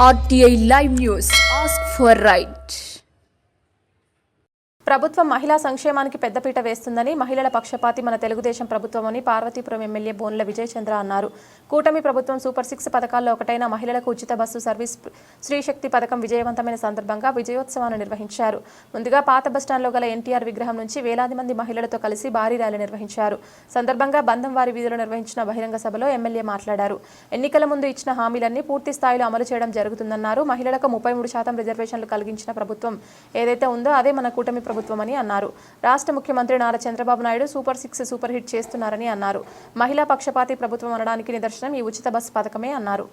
RTI Live News. Ask for right. ప్రభుత్వం మహిళా సంక్షేమానికి పెద్దపీట వేస్తుందని మహిళల పక్షపాతి మన తెలుగుదేశం ప్రభుత్వమని పార్వతీపురం ఎమ్మెల్యే బోన్ల విజయ్ చంద్ర అన్నారు. కూటమి ప్రభుత్వం సూపర్ 6 పథకాల్లో ఒకటైన మహిళలకు ఉచిత బస్సు సర్వీస్ శ్రీశక్తి పథకం విజయవంతమైన సందర్భంగా విజయోత్సవాన్ని నిర్వహించారు. ముందుగా పాత బస్టాండ్లో గల ఎన్టీఆర్ విగ్రహం నుంచి వేలాది మంది మహిళలతో కలిసి భారీ ర్యాలీ నిర్వహించారు. సందర్భంగా బంధంవారి వీధిలో నిర్వహించిన బహిరంగ సభలో ఎమ్మెల్యే మాట్లాడారు. ఎన్నికల ముందు ఇచ్చిన హామీలన్నీ పూర్తి స్థాయిలో అమలు చేయడం జరుగుతుందన్నారు. మహిళలకు 33% రిజర్వేషన్లు కలిగించిన ప్రభుత్వం ఏదైతే ఉందో అదే మన కూటమి ప్రభుత్వమని అన్నారు. రాష్ట్ర ముఖ్యమంత్రి Nara Chandrababu Naidu super 6 super hit చేస్తున్నారని అన్నారు. మహిళా పక్షపాతి ప్రభుత్వం అనడానికి నిదర్శనం ఈ ఉచిత బస్సు పథకమే అన్నారు.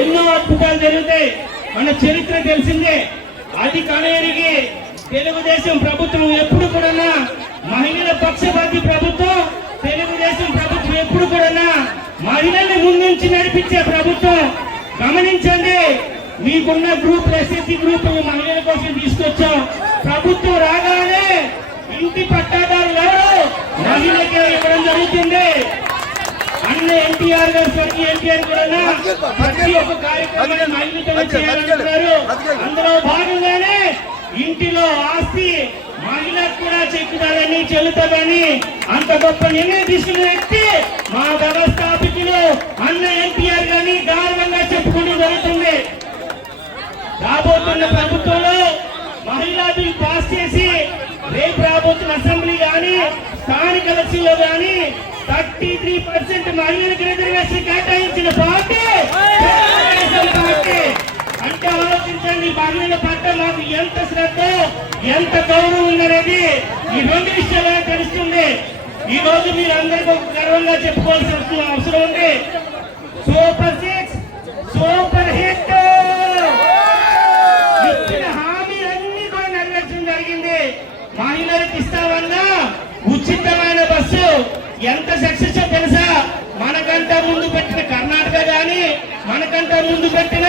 ఎన్నో అద్భుతాలు జరుగుతాయి. మన చరిత్ర తెలిసిందే. అది కనెరిగి తెలుగుదేశం ప్రభుత్వం ఎప్పుడు కూడా మహిళల పక్షపాతి ప్రభుత్వం. తెలుగుదేశం ప్రభుత్వం ఎప్పుడు కూడా మహిళల్ని ముందుంచి నడిపించే ప్రభుత్వం. గమనించండి, మీకున్న గ్రూప్ ఎస్ఎస్సీ గ్రూప్ మహిళల కోసం తీసుకొచ్చాం. ప్రభుత్వం రాగానే ఇంటి పట్టాదారులు ఎవరు మహిళకే ఇవ్వడం జరుగుతుంది. అన్న ఎన్టీఆర్ గారు స్వర్గీయ ఎన్టీఆర్ కూడా ప్రతి ఒక్క కార్యక్రమాన్ని మహిళతో చేయాలంటున్నారు. అందులో భాగంగానే ఇంటిలో ఆస్తి మహిళకు కూడా చెక్కుతారని చెల్లుతుందని అంత గొప్ప నిర్ణయం తీసుకున్న వ్యక్తి మా వ్యవస్థాపకులు అన్న ఎన్టీఆర్ గారిని గౌరవంగా చెప్పుకుంటూ జరుగుతుంది. రాబోతున్న ప్రభుత్వంలో మహిళా బిల్ పాస్ చేసి రేపు రాబోతున్న అసెంబ్లీ కానీ స్థానిక ఎలక్షన్లో కానీ 33% మహిళలకు రిజర్వేషన్ కేటాయించిన పార్టీ అంటే ఆలోచించండి, మహిళల పట్ల మాకు ఎంత శ్రద్ధ ఎంత గౌరవం ఉందనేది ఈ 2 విషయాలు తెలుస్తుంది. ఈ రోజు మీరు అందరికీ గర్వంగా చెప్పుకోవాల్సిన అవసరం ఉంది. సూపర్ 6 సూపర్ హిట్ ఇచ్చిన హామీలన్నీ కూడా నెరవేర్చడం జరిగింది. మహిళలకు ఇస్తామన్నా ఉచితమైన బస్సు ఎంత సక్సెస్ తెలుసా? మనకంటే ముందు పెట్టిన కర్ణాటక కానీ మనకంటే ముందు పెట్టిన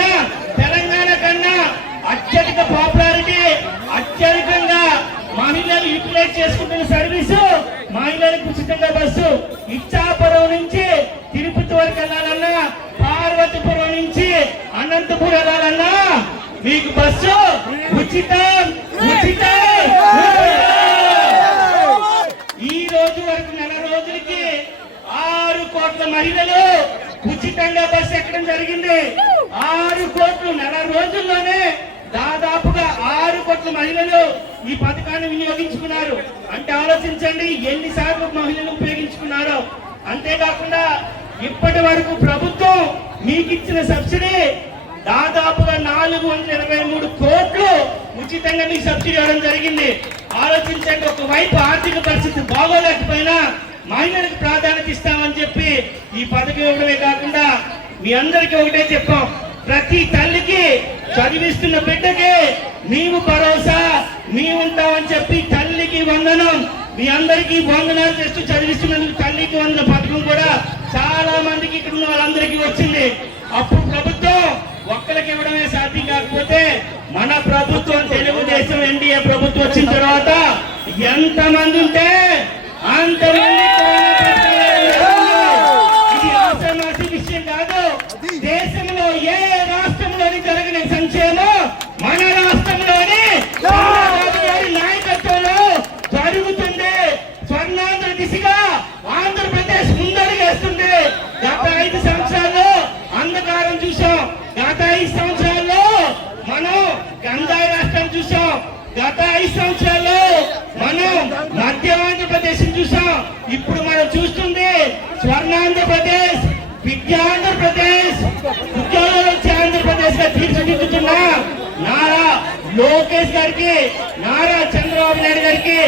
తెలంగాణ కన్నా అత్యధిక పాపులారిటీ, అత్యధికంగా మహిళలు యూటిలైజ్ చేసుకుంటున్న సర్వీసు మహిళలకు ఉచితంగా బస్సు. ఇచ్చాపురం నుంచి తిరుపతి వరకు వెళ్ళాలన్నా, పార్వతీపురం నుంచి అనంతపురం వెళ్ళాలన్నా మీకు బస్సు ఉచితం ఉచితం. ఈ రోజు వరకు నెల రోజులకి 6 కోట్ల మహిళలు ఉచిత ఉచితంగా బస్సు ఎక్కడం జరిగింది. 6 కోట్లు నెల రోజుల్లోనే దాదాపుగా 6 కోట్ల మహిళలు ఈ పథకాన్ని వినియోగించుకున్నారు. అంటే ఆలోచించండి ఎన్నిసార్లు మహిళలు ఉపయోగించుకున్నారో. అంతేకాకుండా ఇప్పటి వరకు ప్రభుత్వం మీకు ఇచ్చిన సబ్సిడీ దాదాపుగా 423 కోట్లు ఉచితంగా మీకు సబ్సిడీ ఇవ్వడం జరిగింది. ఆలోచించండి, ఒకవైపు ఆర్థిక పరిస్థితి బాగోలేకపోయినా మహిళలకు ప్రాధాన్యత ఇస్తామని చెప్పి ఈ పథకం ఇవ్వడమే కాకుండా మీ అందరికీ ఒకటే చెప్పాం, ప్రతి తల్లికి చదివిస్తున్న బిడ్డకి నీవు భరోసా నీవు ఉంటావని చెప్పి తల్లికి వందనం, మీ అందరికీ వందనాలు చేస్తూ చదివిస్తున్నందుకు తల్లికి వందన పథకం కూడా చాలా మందికి ఇక్కడ ఉన్న వాళ్ళందరికీ వచ్చింది. అప్పుడు ప్రభుత్వం ఒక్కరికి ఇవ్వడమే సాధ్యం కాకపోతే మన ప్రభుత్వం తెలుగుదేశం ఎన్డీఏ ప్రభుత్వం వచ్చిన తర్వాత ఎంతమంది ఉంటే అంతమంది ఇది ఆసమాసి విషయం కాదు. దేశంలో ఏ రాష్ట్రంలోని జరగని సంక్షేమం మన రాష్ట్రంలోని చంద్రబాబు గారి నాయకత్వంలో జరుగుతుంది. స్వర్ణాంధ్ర దిశగా ఆంధ్రప్రదేశ్ ముందడుగేస్తుంది. గత 5 సంవత్సరాల్లో అంధకారం చూసాం. గత 5 సంవత్సరాల్లో మనం గంజాయి రాష్ట్రం చూసాం. గత 5 సంవత్సరాల్లో మనం మధ్య ఆంధ్రప్రదేశ్ చూసాం. ఇప్పుడు మనం చూస్తుంది స్వర్ణాంధ్రప్రదేశ్, విద్యాంధ్రప్రదేశ్, ఉద్యోగాలు వచ్చే ఆంధ్రప్రదేశ్ గా తీర్చిదిద్దుతున్న నారా లోకేష్ గారికి, నారా చంద్రబాబు నాయుడు గారికి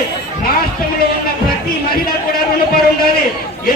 రాష్ట్రంలో ఉన్న ప్రతి మహిళ కూడా రుణపడి ఉండాలి.